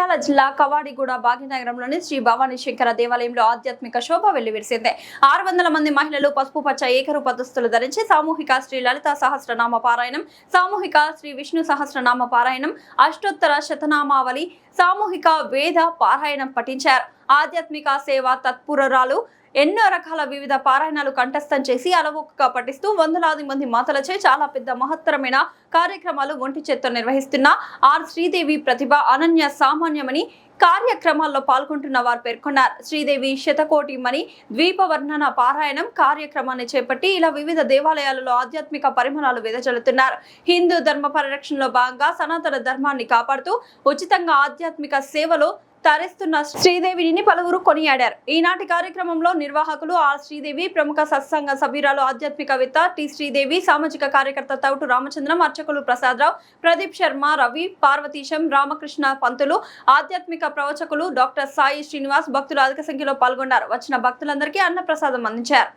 జగిత్యాల జిల్లా కవాడిగూడ భాగ్యనగరంలోని శ్రీ భవానీ శంకర దేవాలయంలో ఆధ్యాత్మిక శోభ వెల్లివిరిసింది. 600 మంది మహిళలు పసుపు పచ్చ ఏకరూప దుస్తులు ధరించి సామూహిక శ్రీ లలిత సహస్రనామ పారాయణం, సామూహిక శ్రీ విష్ణు సహస్రనామ పారాయణం, అష్టోత్తర శతనామావళి, సామూహిక వేద పారాయణం పఠించారు. ఆధ్యాత్మిక సేవ తత్పురాలు ఎన్నో రకాల వివిధ పారాయణాలు కంఠస్థం చేసి అలవోకగా పఠిస్తూ వందలాది మంది మాతలచే చాలా పెద్ద మహత్తరమైన కార్యక్రమాలు ఒంటి చేత్తో నిర్వహిస్తున్న ఆర్ శ్రీదేవి ప్రతిభ అనన్య సామాన్యమని కార్యక్రమాల్లో పాల్గొంటున్న వారు పేర్కొన్నారు. శ్రీదేవి శతకోటి మణి ద్వీపవర్ణన పారాయణం కార్యక్రమాన్ని చేపట్టి ఇలా వివిధ దేవాలయాలలో ఆధ్యాత్మిక పరిమళాలు వెదజల్లుతున్నారు. హిందూ ధర్మ పరిరక్షణలో భాగంగా సనాతన ధర్మాన్ని కాపాడుతూ ఉచితంగా ఆధ్యాత్మిక సేవలో తరిస్తున్న శ్రీదేవిని పలువురు కొనియాడారు. ఈనాటి కార్యక్రమంలో నిర్వాహకులు ఆర్ శ్రీదేవి, ప్రముఖ సత్సంగ సభ్యురాలు ఆధ్యాత్మికవేత్త టి శ్రీదేవి, సామాజిక కార్యకర్త తౌటు రామచంద్రం, అర్చకులు ప్రసాదరావు, ప్రదీప్ శర్మ, రవి, పార్వతీశం, రామకృష్ణ పంతులు, ఆధ్యాత్మిక ప్రవచకులు డాక్టర్ సాయి శ్రీనివాస్, భక్తులు అధిక సంఖ్యలో పాల్గొన్నారు. వచ్చిన భక్తులందరికీ అన్న ప్రసాదం అందించారు.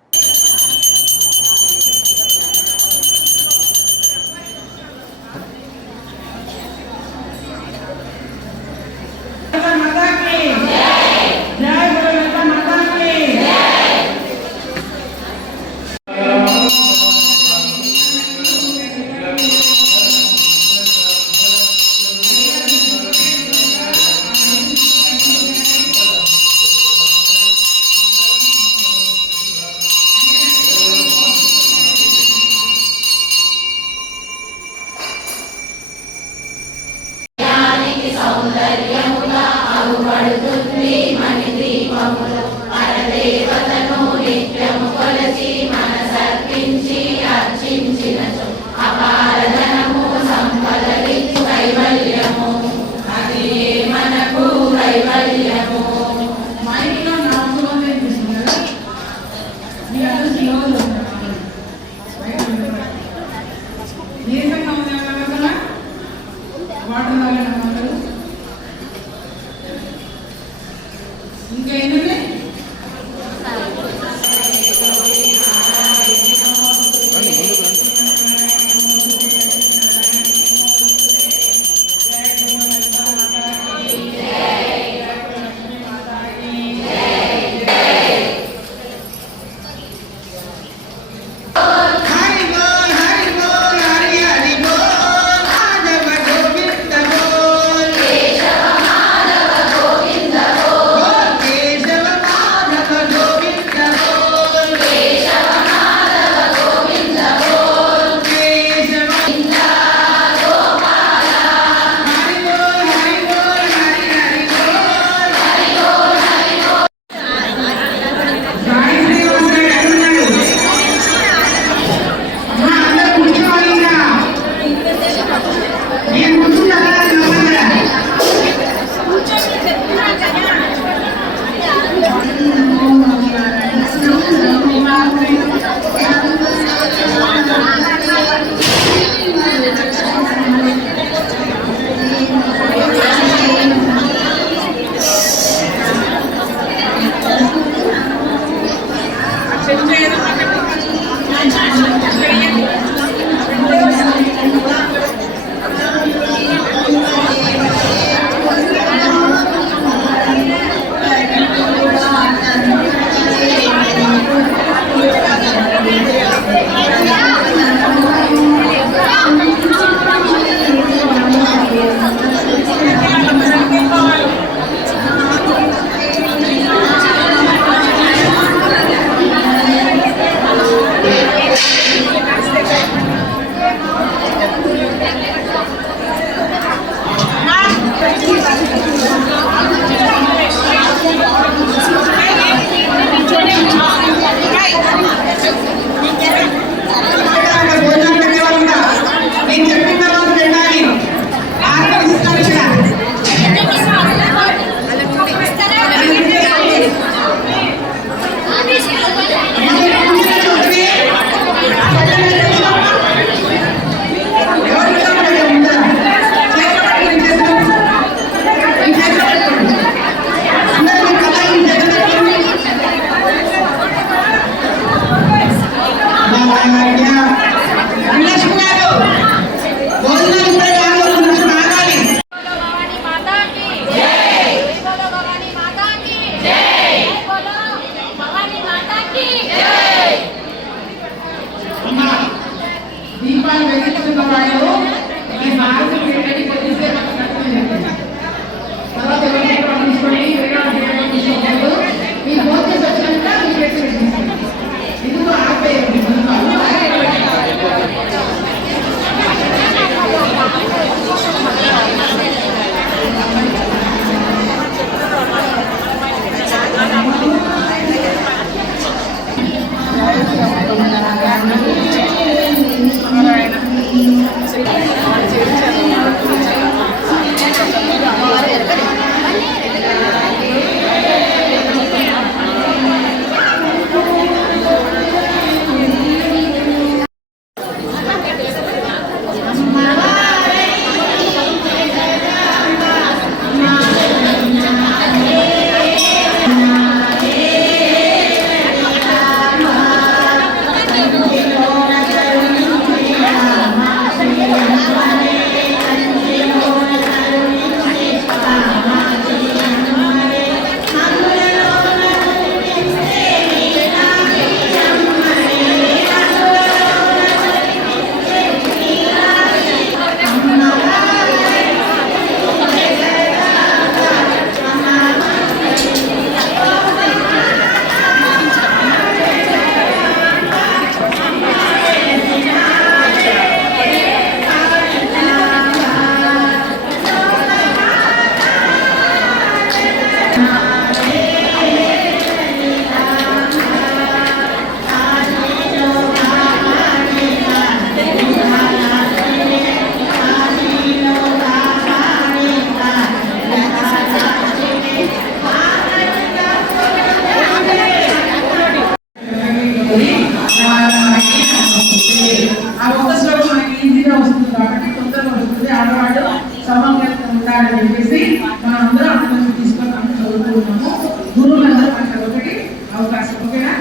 సమగ్రత ఉండాలని చెప్పేసి మనం అందరం అనుమతి తీసుకొని అందరూ చదువుకుంటున్నాము. గురువులందరూ మనకి ఒకటి అవకాశం. ఓకేనా?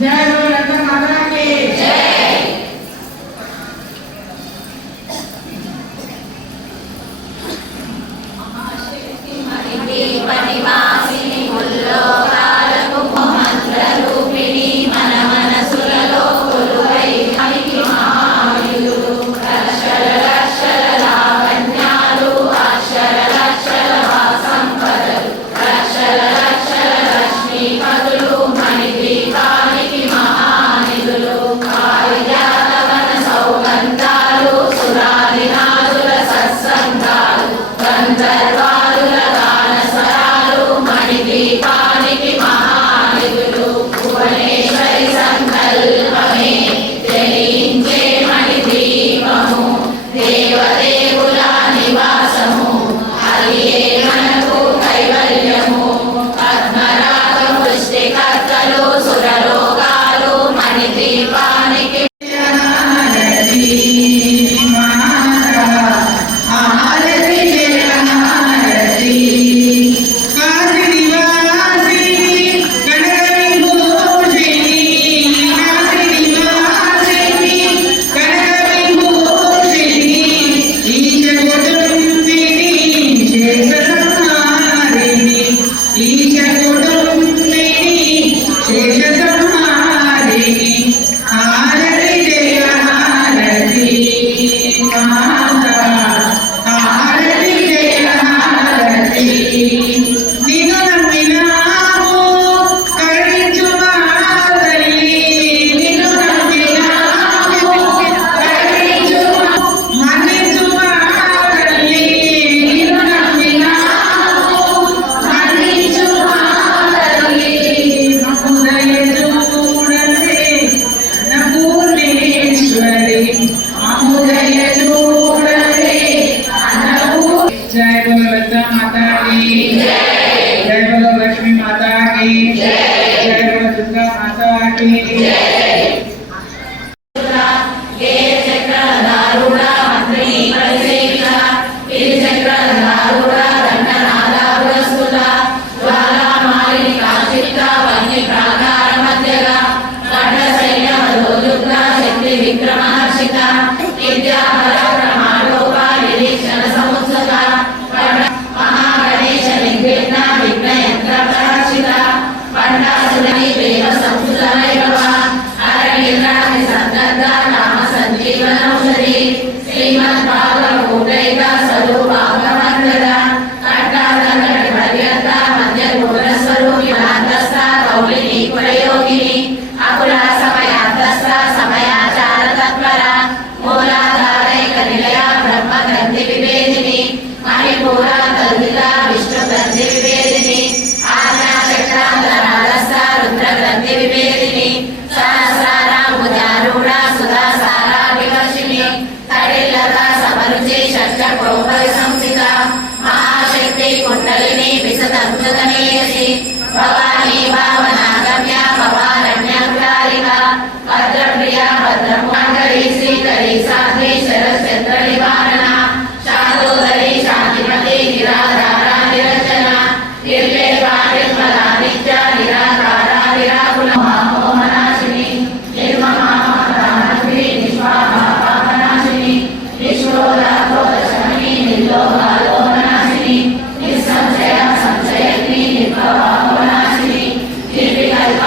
జై లలిత మాతాకి జై.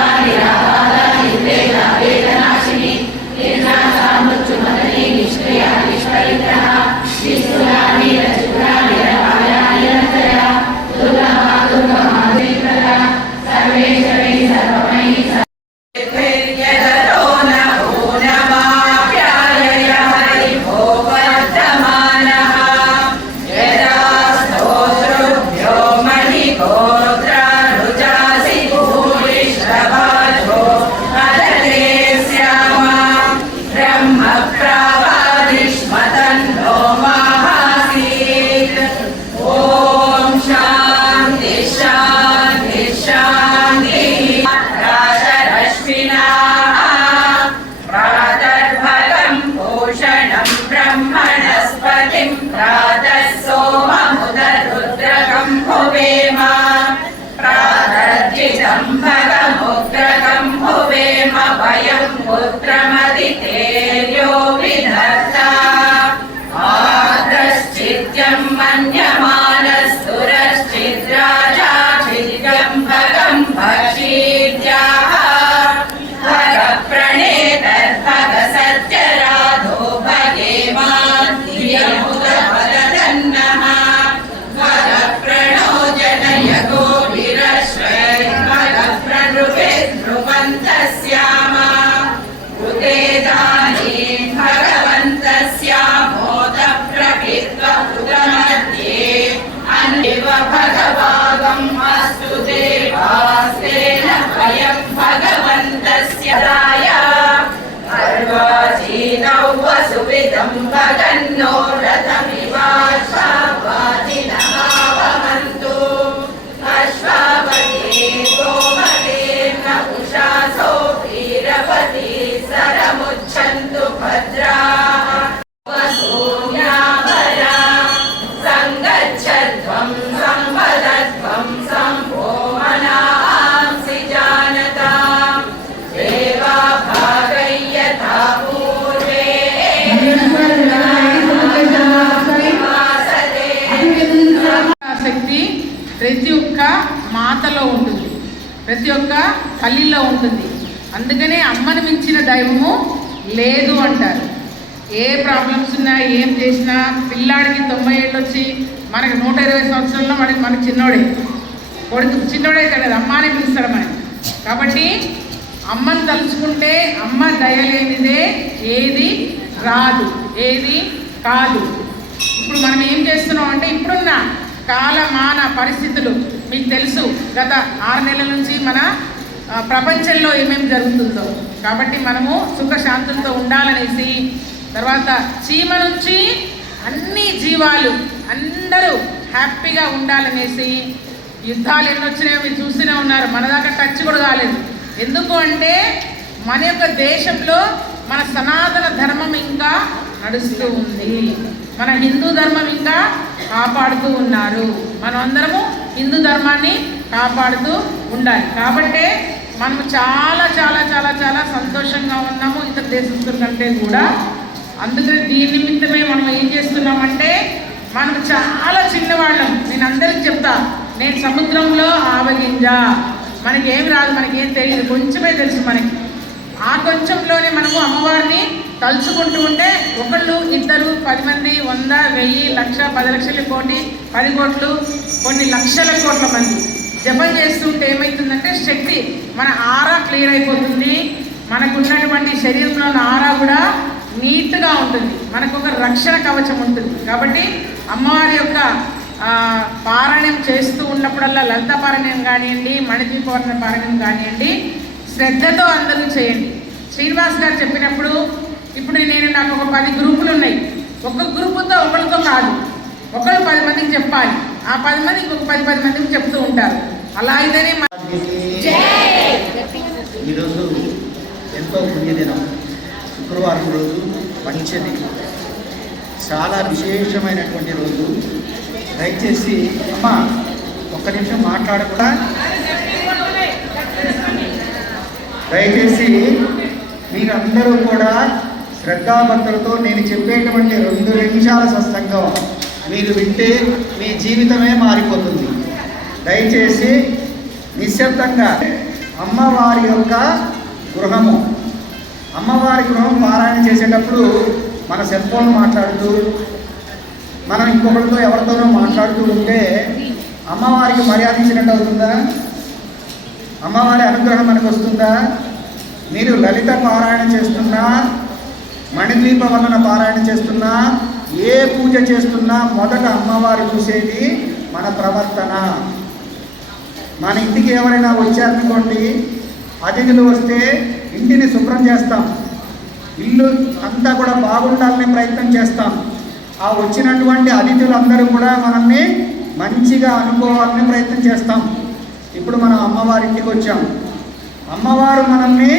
Bye. हुवेम प्रादर्जितं भगमुग्रगं हुवेम वयं पुत्रमदितेर्यो विधत्ता आद्रश्चित्यं मन्यमानस्तुरश्चिद्राजा चिद्यं भगं भक्षीद्याः भगप्रणेतर्भगसत्यराधो भगेमाद्रियमुदपदन्नः भगप्रणो जनय गोभिरश्वैर्भगप्रणृभिर्ध्रुवन्तस्याम कृते दानीं भगवन्तस्यामोदप्रभित्वपुरमध्ये अन्येव भगवागम् अस्तु देवास्तेन वयं भगवन्तस्य राय अर्वाचीनौ वसुविदं भगन्नो रथमिवाश्वावाचिनः वहन्तु अश्वावती गोमतेर्न उषासो वीरवती सरमुच्छन्तु भद्राः वसून्यावरा सङ्गच्छध्वं सम्पदध्वं सम्भोमनांसि जानताम् देवा भागै यथा पूर्वे శక్తి ప్రతి ఒక్క మాతలో ఉంటుంది, ప్రతి ఒక్క తల్లిలో ఉంటుంది. అందుకనే అమ్మను మించిన దైవము లేదు అంటారు. ఏ ప్రాబ్లమ్స్ ఉన్నా ఏం చేసినా పిల్లాడికి 90 ఏళ్ళు వచ్చి మనకి 120 సంవత్సరాల్లో మనకి చిన్నోడే కొడుకు చిన్నోడైతే కదా అమ్మానే పిలుస్తాడు మనకి. కాబట్టి అమ్మను తలుచుకుంటే అమ్మ దయలేనిదే ఏది రాదు, ఏది కాదు. ఇప్పుడు మనం ఏం చేస్తున్నాం అంటే ఇప్పుడున్న కాలమాన పరిస్థితులు మీకు తెలుసు. గత 6 నెలల నుంచి మన ప్రపంచంలో ఏమేమి జరుగుతుందో, కాబట్టి మనము సుఖశాంతులతో ఉండాలనేసి, తర్వాత చీమ నుంచి అన్ని జీవాలు అందరూ హ్యాపీగా ఉండాలనేసి యుద్ధాలు ఎన్ని వచ్చినాయో మీరు చూస్తూనే ఉన్నారు. మన దాకా టచ్ కూడా కాలేదు. ఎందుకు అంటే మన యొక్క దేశంలో మన సనాతన ధర్మం ఇంకా నడుస్తూ ఉంది, మన హిందూ ధర్మం ఇంకా కాపాడుతూ ఉన్నారు. మనం అందరము హిందూ ధర్మాన్ని కాపాడుతూ ఉండాలి. కాబట్టే మనము చాలా చాలా చాలా చాలా సంతోషంగా ఉన్నాము ఇతర దేశస్తుల కంటే కూడా. అందుకని దీని నిమిత్తమే మనం ఏం చేస్తున్నామంటే, మనం చాలా చిన్నవాళ్ళం. నేను అందరికి చెప్తా, నేను సముద్రంలో ఆవగింజ, మనకేం రాదు, మనకేం తెలియదు, కొంచెమే తెలుసు మనకి. ఆ కొంచెంలోనే మనము అమ్మవారిని తలుచుకుంటూ ఉంటే ఒకళ్ళు, ఇద్దరు, 10 మంది, 100, 1000, 1,00,000, 10 లక్షల కోటి, 10 కోట్లు, కొన్ని లక్షల కోట్ల మంది జపం చేస్తుంటే ఏమవుతుందంటే శక్తి మన ఆరా క్లియర్ అయిపోతుంది. మనకున్నటువంటి శరీరంలో ఆరా కూడా నీట్గా ఉంటుంది, మనకు ఒక రక్షణ కవచం ఉంటుంది. కాబట్టి అమ్మవారి యొక్క పారాయణం చేస్తూ ఉన్నప్పుడల్లా లలిత పారాయణం కానివ్వండి, మణిదీప పారాయణం కానివ్వండి, శ్రద్ధతో అందరూ చేయండి. శ్రీనివాస్ గారు చెప్పినప్పుడు ఇప్పుడు నాకు ఒక 10 గ్రూపులు ఉన్నాయి. ఒక్క గ్రూపుతో ఒకరితో కాదు, ఒకరు 10 మందికి చెప్పాలి, ఆ 10 మంది ఇంకొక 10 మందికి చెప్తూ ఉంటారు. అలా అయితేనే ఈరోజు ఎంతో పుణ్యదినం, శుక్రవారం రోజు మంచిది, చాలా విశేషమైనటువంటి రోజు. దయచేసి అమ్మ ఒక్క నిమిషం మాట్లాడకుండా, దయచేసి మీరందరూ కూడా శ్రద్ధాభక్తులతో నేను చెప్పేటువంటి 2 నిమిషాల సత్సంగం మీరు వింటే మీ జీవితమే మారిపోతుంది. దయచేసి నిశ్శబ్దంగా అమ్మవారి యొక్క గృహము, అమ్మవారి గృహం పారాయణ చేసేటప్పుడు మన సెల్ ఫోన్ మాట్లాడుతూ మనం ఇంకొకరితో ఎవరితోనో మాట్లాడుతూ ఉంటే అమ్మవారికి మర్యాద ఇచ్చినట్టు అవుతుందా? అమ్మవారి అనుగ్రహం మనకు వస్తుందా? మీరు లలిత పారాయణ చేస్తున్నా, మణిద్వీప వలన పారాయణ చేస్తున్నా, ఏ పూజ చేస్తున్నా మొదట అమ్మవారు చూసేది మన ప్రవర్తన. మన ఇంటికి ఎవరైనా వచ్చారనుకోండి, అతిథులు వస్తే ఇంటిని శుభ్రం చేస్తాం, ఇల్లు అంతా కూడా బాగుండాలనే ప్రయత్నం చేస్తాం. ఆ వచ్చినటువంటి అతిథులందరూ కూడా మనల్ని మంచిగా అనుకోవాలని ప్రయత్నం చేస్తాం. ఇప్పుడు మనం అమ్మవారి ఇంటికి వచ్చాం, అమ్మవారు మనల్ని